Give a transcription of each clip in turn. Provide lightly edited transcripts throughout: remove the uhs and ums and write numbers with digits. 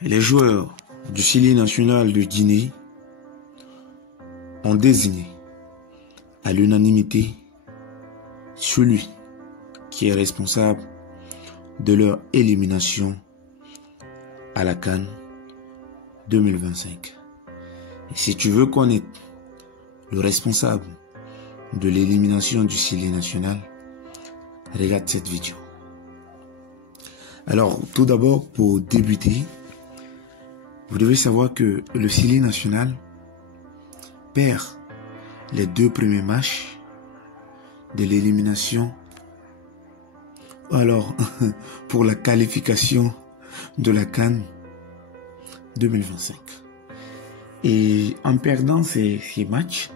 Les joueurs du Syli national de Guinée ont désigné à l'unanimité celui qui est responsable de leur élimination à la CAN 2025. Et si tu veux connaître le responsable de l'élimination du Syli national, regarde cette vidéo. Alors, tout d'abord, pour débuter, vous devez savoir que le Syli national perd les 2 premiers matchs de l'élimination. Alors, pour la qualification de la CAN 2025. Et en perdant ces matchs,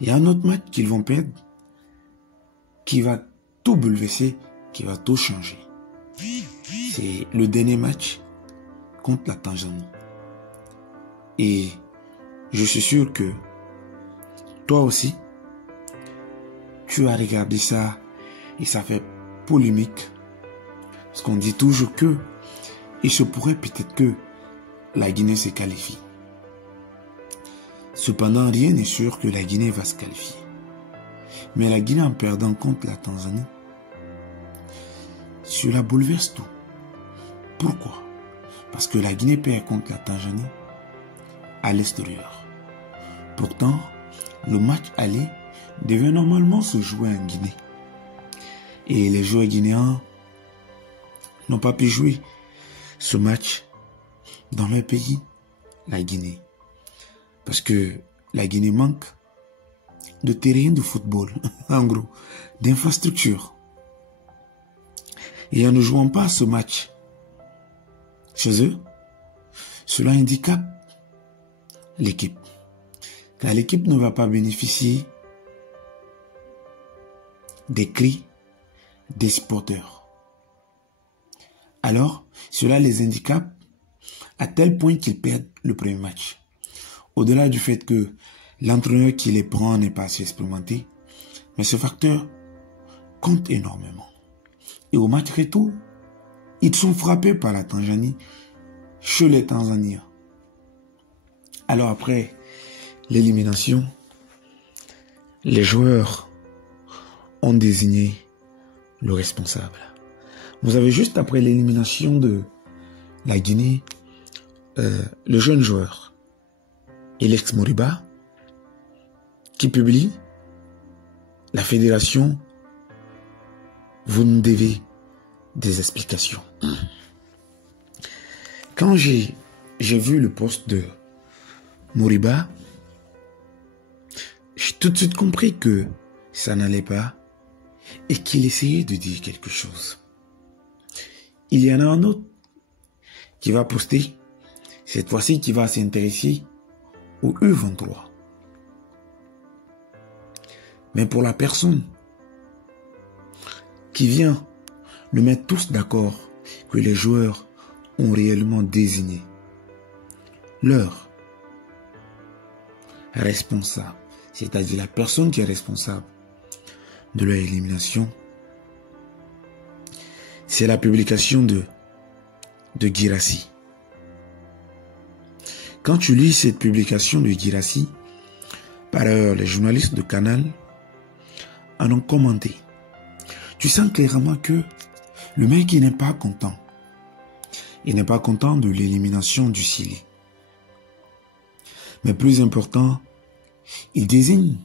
il y a un autre match qu'ils vont perdre qui va tout bouleverser, qui va tout changer. C'est le dernier match contre la Tanzanie. Et je suis sûr que toi aussi, tu as regardé ça et ça fait polémique. Parce qu'on dit toujours que il se pourrait peut-être que la Guinée se qualifie. Cependant, rien n'est sûr que la Guinée va se qualifier. Mais la Guinée, en perdant contre la Tanzanie, cela bouleverse tout. Pourquoi? Parce que la Guinée perd contre la Tanzanie à l'extérieur. Pourtant, le match aller devait normalement se jouer en Guinée. Et les joueurs guinéens n'ont pas pu jouer ce match dans leur pays, la Guinée. Parce que la Guinée manque de terrain de football, en gros, d'infrastructures. Et en ne jouant pas ce match chez eux, cela handicape l'équipe. Car l'équipe ne va pas bénéficier des cris des supporters. Alors, cela les handicape à tel point qu'ils perdent le premier match. Au-delà du fait que l'entraîneur qui les prend n'est pas assez expérimenté, mais ce facteur compte énormément. Et au match retour, ils sont frappés par la Tanzanie chez les Tanzaniens. Alors après l'élimination, les joueurs ont désigné le responsable. Vous avez juste après l'élimination de la Guinée, le jeune joueur, Alex Moriba, qui publie la fédération, vous nous devez des explications. Quand j'ai vu le post de Moriba, j'ai tout de suite compris que ça n'allait pas et qu'il essayait de dire quelque chose. Il y en a un autre qui va poster, cette fois-ci qui va s'intéresser au U23. Mais pour la personne qui vient nous mettre tous d'accord que les joueurs ont réellement désigné leur responsable, c'est-à-dire la personne qui est responsable de leur élimination, c'est la publication de Guirassy. Quand tu lis cette publication de Guirassy, par ailleurs, les journalistes de Canal en ont commenté. Tu sens clairement que le mec, il n'est pas content. Il n'est pas content de l'élimination du Syli. Mais plus important, il désigne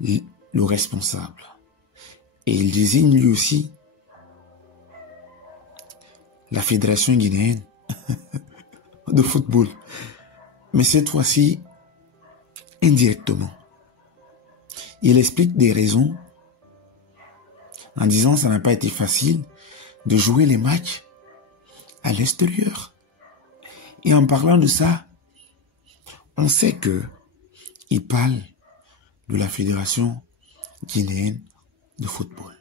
le responsable. Et il désigne lui aussi la fédération guinéenne de football. Mais cette fois-ci, indirectement. Il explique des raisons en disant que ça n'a pas été facile de jouer les matchs à l'extérieur. Et en parlant de ça, on sait que il parle de la fédération guinéenne de football.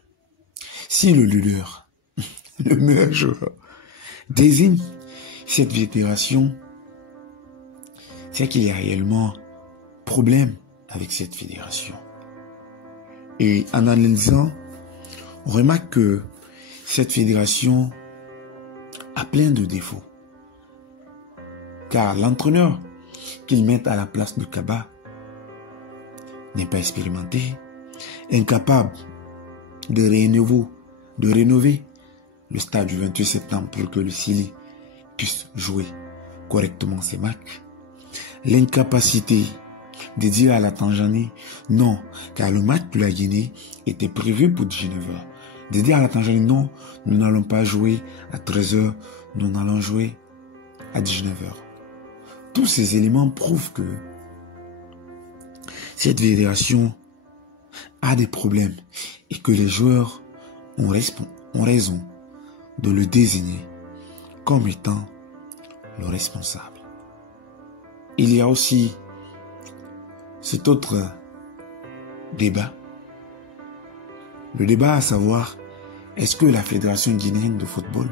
Si le leader, le meilleur joueur, désigne cette fédération, c'est qu'il y a réellement problème avec cette fédération. Et en analysant, on remarque que cette fédération a plein de défauts. Car l'entraîneur qu'ils mettent à la place de Kaba n'est pas expérimenté, incapable de rénover le stade du 28 septembre pour que le Sili puisse jouer correctement ses matchs. L'incapacité de dire à la Tanzanie non, car le match de la Guinée était prévu pour 19h. De dire à la Tanzanie non, nous n'allons pas jouer à 13h, nous allons jouer à 19h. Tous ces éléments prouvent que cette fédération a des problèmes et que les joueurs ont raison de le désigner comme étant le responsable. Il y a aussi cet autre débat. Le débat à savoir, est-ce que la Fédération guinéenne de football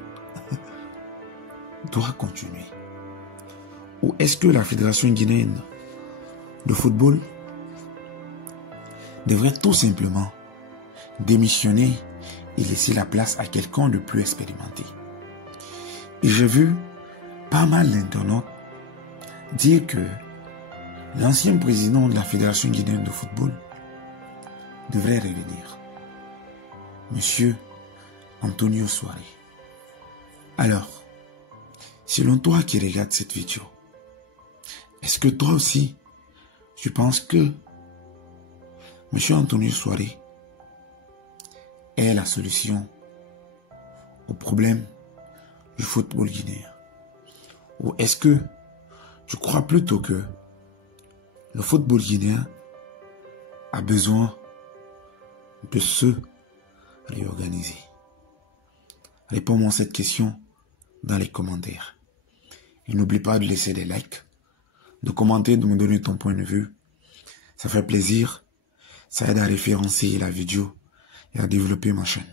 doit continuer? Ou est-ce que la Fédération guinéenne de football devrait tout simplement démissionner et laisser la place à quelqu'un de plus expérimenté? Et j'ai vu pas mal d'internautes dire que l'ancien président de la Fédération guinéenne de football devrait revenir, Monsieur Antonio Souare. Alors, selon toi qui regardes cette vidéo, est-ce que toi aussi, tu penses que Monsieur Antonio Souare est la solution au problème du football guinéen? Ou est-ce que tu crois plutôt que le football guinéen a besoin de se réorganiser? Réponds-moi à cette question dans les commentaires. Et n'oublie pas de laisser des likes, de commenter, de me donner ton point de vue. Ça fait plaisir. Ça aide à référencer la vidéo et à développer ma chaîne.